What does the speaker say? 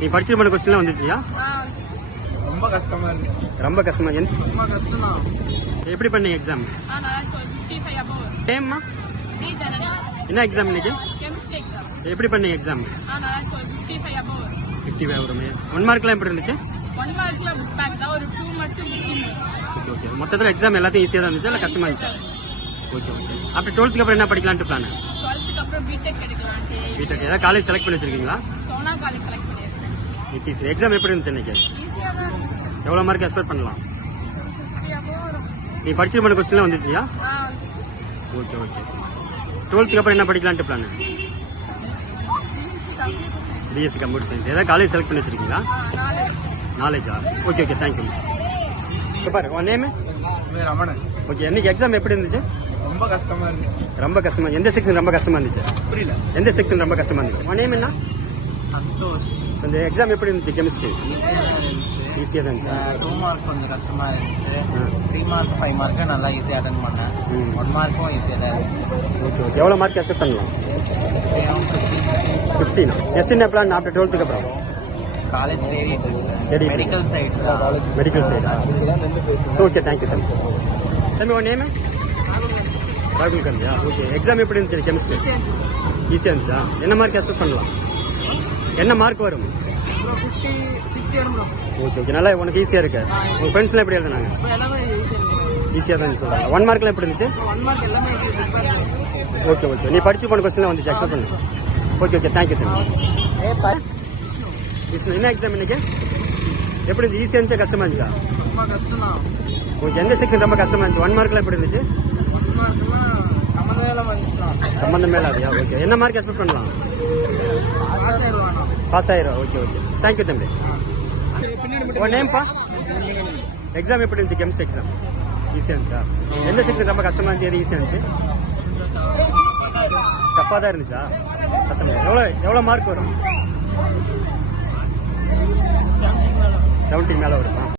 நீ படிச்சிருமான கொஸ்டின்லாம் வந்துச்சியா? ரொம்ப கஷ்டமா இருக்கு. ரொம்ப கஷ்டமா? ரொம்ப கஷ்டமா. எப்படி பண்ணீங்க எக்ஸாம்? டைம்மா என்ன எக்ஸாம் இன்னைக்கு? எப்படி பண்ணீங்க எக்ஸாம்? 55 வருமே. 1 மார்க்லாம் எப்படி இருந்துச்சு? 1 மார்க்ல புக் பேக் தான், ஒரு 2 மட்டும் புக்கிங். Okay okay. மொத்தத்தில் எக்ஸாம் எல்லாத்தையும் ஈஸியாக தான் இருந்துச்சு இல்லை கஷ்டமா இருந்துச்சா? Okay okay. அப்போ 12th அப்புறம் என்ன படிக்கலான்ட்டு பிளான்? 12th அப்புறம் பிடெக் எடுக்கலாம்னு. பிடெக் ஏதாவது காலேஜ் செலக்ட் பண்ணி வச்சிருக்கீங்களா? சோனா காலேஜ் செலக்ட் பண்ணிருக்கேன். நிதிஷ் எக்ஸாம் எப்படி இருந்துச்சு இன்னைக்கு? ஈஸியா தான் இருந்துச்சு. எவ்வளோ மார்க் எக்ஸ்பெக்ட் பண்ணலாம்? 50 above வரும். நீ படிச்சிருமான கொஸ்டின்லாம் வந்துச்சியா? Okay okay. 12th அப்புறம் என்ன படிக்கலான்ட்டு பிளான்? பிஎஸ்சி கம்ப்யூட்டர் சயின்ஸ் ஏதாவது காலேஜ் செலக்ட் பண்ணி வச்சிருக்கீங்களா? நாலேஜா? Okay okay, thank you. பாரு உன் நேம்? ரமணன். ஓகே. இன்னைக்கு எக்ஸாம் எப்படி இருந்துச்சு? ரொம்ப கஷ்டமா இருக்கு. ரொம்ப கஷ்டமா? எந்த செக்ஷன் ரொம்ப கஷ்டமா இருந்துச்சு? புரியல. எந்த செக்ஷன் ரொம்ப கஷ்டமா இருந்துச்சு? உன் நேம் என்ன? சந்தோஷ். இந்த எக்ஸாம் எப்படி இருந்துச்சு? கெமிஸ்ட்ரி ஈஸியாக தான் இருந்துச்சு. 2 மார்க் கொஞ்சம் கஷ்டமா இருந்துச்சு. 3 மார்க் 5 மார்க் நல்லா ஈஸியாக அட்டன் பண்ணேன். 1 மார்க்கும் ஈஸியாக தான் இருந்துச்சு. Okay okay. எவ்வளோ மார்க் எக்ஸ்பெக்ட் பண்ணலாம்? 15. நெக்ஸ்ட் என்ன பிளான் ஆஃப்டர் 12th அப்புறம்? காலேஜ் தேடிட்டு தேடிட்டு. Medical side. மெடிக்கல் சைடா? ஓகே, தேங்க்யூ தம்பி. தம்பி உன் நேம்? ராகுல் காந்தியா? ஓகே. எக்ஸாம் எப்படி இருந்துச்சு கெமிஸ்ட்ரி? ஈஸியாக இருந்துச்சா? என்ன மார்க் எக்ஸ்பெக்ட் பண்ணலாம்? என்ன மார்க் வரும்? 50 60 வரும். Okay okay. நல்லா உனக்கு ஈஸியாக இருக்கு. உங்கள் ஃப்ரெண்ட்ஸ்லாம் எப்படி எழுதுனாங்க? எல்லாமே ஈஸியாக தான் சொல்கிறாங்க. 1 மார்க்லாம் எப்படி இருந்துச்சு? 1 மார்க் எல்லாமே ஓகே ஓகே. நீ படிச்சு போன கொஸ்டின்லாம் வந்துச்சு எக்ஸ்பெக்ட் பண்ணு. ஓகே ஓகே, தேங்க்யூ தம்பி. விஷ்ணு என்ன எக்ஸாம் இன்னைக்கு? எப்படி இருந்துச்சு? ஈஸியாக இருந்துச்சா கஷ்டமா இருந்துச்சா? ரொம்ப கஷ்டமா. ஓகே. எந்த செக்ஷன் ரொம்ப கஷ்டமா இருந்துச்சு? 1 மார்க்லாம் எப்படி இருந்துச்சு? 1 மார்க்லாம் சம்மந்தம் வந்துச்சுனா சம்பந்தமே இல்லாதையா? ஓகே. என்ன மார்க் எக்ஸ்பெக்ட் பண்ணலாம்? பாஸ் ஆயிரும். ஓகே ஓகே, தேங்க்யூ தம்பி. உன் நேம்ப்பா? எக்ஸாம் எப்படி இருந்துச்சு கெமிஸ்ட்ரி எக்ஸாம்? ஈஸியாக இருந்துச்சா? எந்த செக்ஷன் ரொம்ப கஷ்டமா இருந்துச்சு? எது ஈஸியாக இருந்துச்சு? டஃப்பாக தான் இருந்துச்சா? சத்தம் எவ்வளோ மார்க் வரும்? 70 மேலே வருமா?